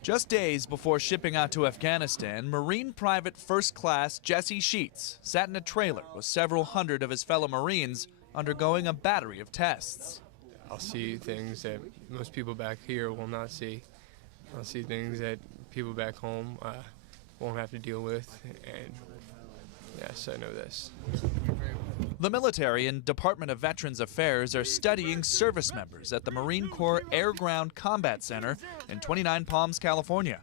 Just days before shipping out to Afghanistan, Marine Private First Class Jesse Sheets sat in a trailer with several hundred of his fellow Marines undergoing a battery of tests. I'll see things that most people back here will not see. I'll see things that people back home won't have to deal with, and yes, I know this. The military and Department of Veterans Affairs are studying service members at the Marine Corps Air Ground Combat Center in 29 Palms, California.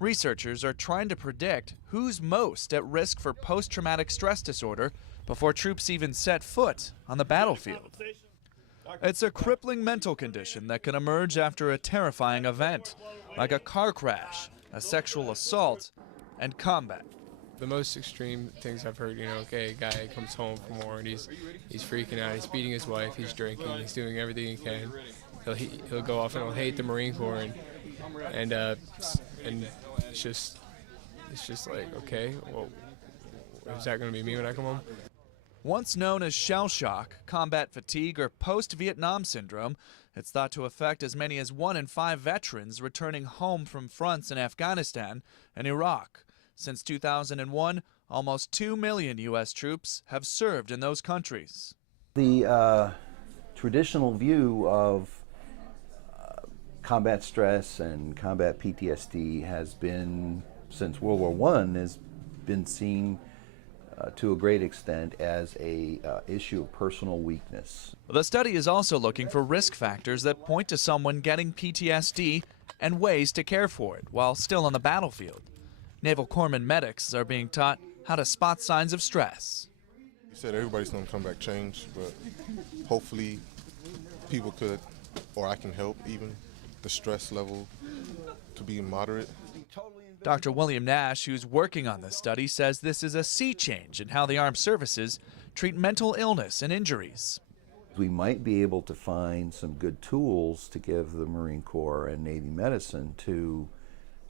Researchers are trying to predict who's most at risk for post-traumatic stress disorder before troops even set foot on the battlefield. It's a crippling mental condition that can emerge after a terrifying event, like a car crash, a sexual assault, and combat. The most extreme things I've heard, okay, a guy comes home from war and he's freaking out, he's beating his wife, he's drinking, he's doing everything he can. He'll go off and he'll hate the Marine Corps, and it's just like, okay, well, is that going to be me when I come home? Once known as shell shock, combat fatigue, or post-Vietnam syndrome, it's thought to affect as many as 1 in 5 veterans returning home from fronts in Afghanistan and Iraq. Since 2001, almost 2 million U.S. troops have served in those countries. The traditional view of combat stress and combat PTSD has been, since World War I, has been seen to a great extent as a issue of personal weakness. The study is also looking for risk factors that point to someone getting PTSD and ways to care for it while still on the battlefield. Naval Corpsman medics are being taught how to spot signs of stress. You said everybody's going to come back changed, but hopefully people could, or I can help even, the stress level to be moderate. Dr. William Nash, who's working on this study, says this is a sea change in how the armed services treat mental illness and injuries. We might be able to find some good tools to give the Marine Corps and Navy medicine to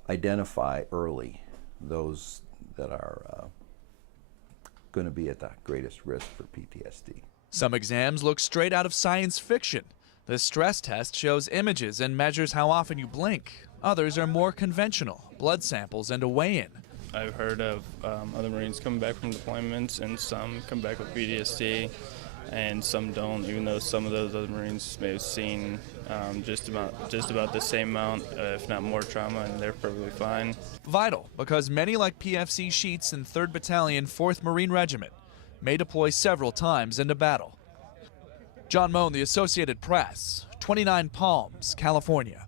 identify early those that are going to be at the greatest risk for PTSD. Some exams look straight out of science fiction. The stress test shows images and measures how often you blink. Others are more conventional, blood samples and a weigh-in. I've heard of other Marines coming back from deployments, and some come back with PTSD, and some don't, even though some of those other Marines may have seen just about the same amount, if not more trauma, and they're perfectly fine. Vital, because many like PFC Sheets in 3rd Battalion, 4th Marine Regiment may deploy several times into battle. John Moan, The Associated Press, 29 Palms, California.